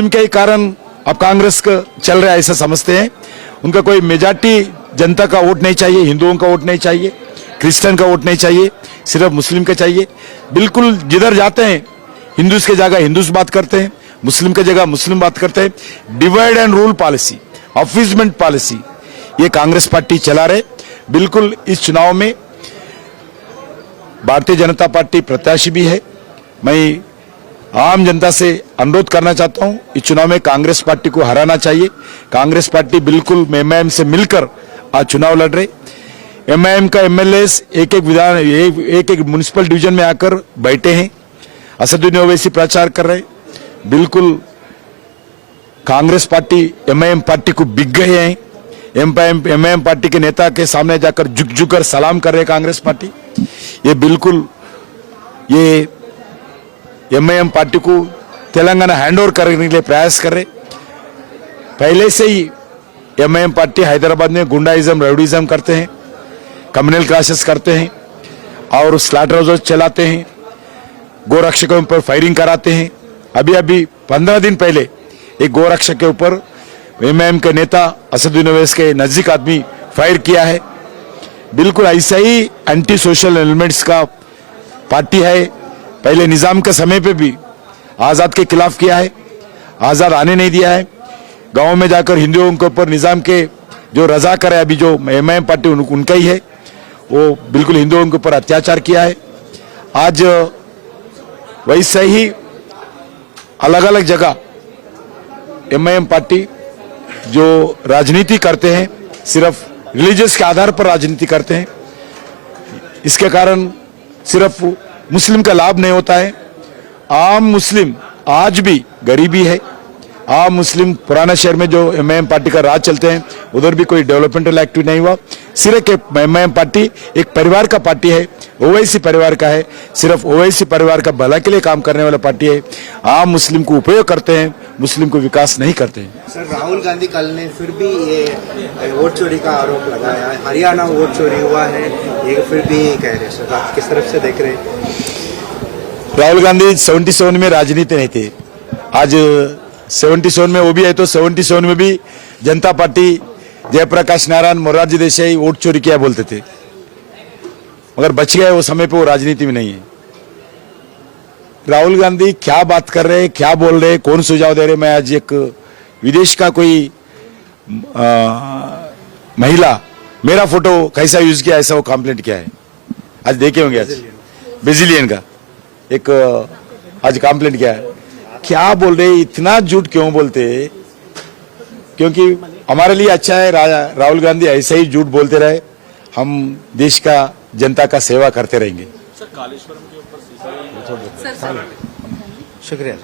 मुस्लिम के ही कारण अब कांग्रेस का चल रहा है ऐसा समझते हैं। उनका कोई मेजॉरिटी जनता का वोट नहीं चाहिए, हिंदुओं का वोट नहीं चाहिए, क्रिश्चियन का वोट नहीं चाहिए, सिर्फ मुस्लिम का चाहिए। बिल्कुल जिधर जाते हैं हिंदूज की जगह हिंदूज बात करते हैं, मुस्लिम की जगह मुस्लिम बात करते हैं। Divide and rule policy, appeasement policy ये कांग्रेस पार्टी चला रहे। बिल्कुल इस चुनाव में भारतीय जनता पार्टी प्रत्याशी भी है। मैं आम जनता से अनुरोध करना चाहता हूं, इस चुनाव में कांग्रेस पार्टी को हराना चाहिए। कांग्रेस पार्टी बिल्कुल एमआईएम से मिलकर आज चुनाव लड़ रहे। एमआईएम का एमएलएस एक एक म्युनिसिपल डिवीजन में आकर बैठे हैं, असदुद्दीन ओवैसी प्रचार कर रहे। बिल्कुल कांग्रेस पार्टी एमआईएम पार्टी को बिक गए हैं। एमआईएम पार्टी के नेता के सामने जाकर झुक कर सलाम कर रहे कांग्रेस पार्टी। ये बिल्कुल ये एमआईएम पार्टी को तेलंगाना हैंडओवर करने के लिए प्रयास कर रहे। पहले से ही एमआईएम पार्टी हैदराबाद में गुंडाइज्म राउडीज्म करते हैं, कम्युनल क्लासेस करते हैं और स्लॉटर हाउस चलाते हैं, गोरक्षकों पर फायरिंग कराते हैं। अभी 15 दिन पहले एक गोरक्षक के ऊपर एमआईएम के नेता असदुद्दीन ओवैसी के नजदीक आदमी फायर किया है। बिल्कुल ऐसा ही एंटी सोशल एलिमेंट्स का पार्टी है। पहले निजाम के समय पे भी आजाद के खिलाफ किया है, आजाद आने नहीं दिया है। गांव में जाकर हिंदुओं के ऊपर निजाम के जो रजाकार है, अभी जो एमआईएम पार्टी उनका ही है, वो बिल्कुल हिंदुओं के ऊपर अत्याचार किया है। आज वैसे ही अलग अलग जगह एमआईएम पार्टी जो राजनीति करते हैं, सिर्फ रिलीजियस के आधार पर राजनीति करते हैं। इसके कारण सिर्फ मुस्लिम का लाभ नहीं होता है। आम मुस्लिम आज भी गरीबी है। आम मुस्लिम पुराना शहर में जो एमआईएम पार्टी का राज चलते हैं, उधर भी कोई डेवलपमेंटल एक्टिविटी नहीं हुआ। सिर्फ एमआईएम पार्टी एक परिवार का पार्टी है, ओवैसी परिवार का है। सिर्फ ओवैसी परिवार का भला के लिए काम करने वाला पार्टी है। आम मुस्लिम को उपयोग करते हैं, मुस्लिम को विकास नहीं करते हैं। सर, राहुल गांधी कल ने फिर भी ये वोट चोरी का आरोप लगाया। हरियाणा वोट चोरी हुआ है, ये फिर भी कह रहे हैं। सर, आप किस तरफ से देख रहे हैं? राहुल गांधी 77 में राजनीति नहीं थे। आज 77 में वो भी है, तो 77 में भी जनता पार्टी जयप्रकाश नारायण, मोरारजी देसाई वोट चोरी किया बोलते थे, मगर बच गए वो समय पे। वो राजनीति में नहीं है। राहुल गांधी क्या बात कर रहे हैं, क्या बोल रहे हैं, कौन सुझाव दे रहे? मैं आज एक विदेश का कोई महिला मेरा फोटो कैसा यूज किया, ऐसा वो कंप्लेंट किया है। आज देखे होंगे, आज ब्राजीलियन का एक आज कंप्लेंट किया है। क्या बोल रहे, इतना झूठ क्यों बोलते? क्योंकि हमारे लिए अच्छा है राहुल गांधी ऐसे ही झूठ बोलते रहे, हम देश का जनता का सेवा करते रहेंगे। सर, कालेश्वरम के ऊपर शुक्रिया।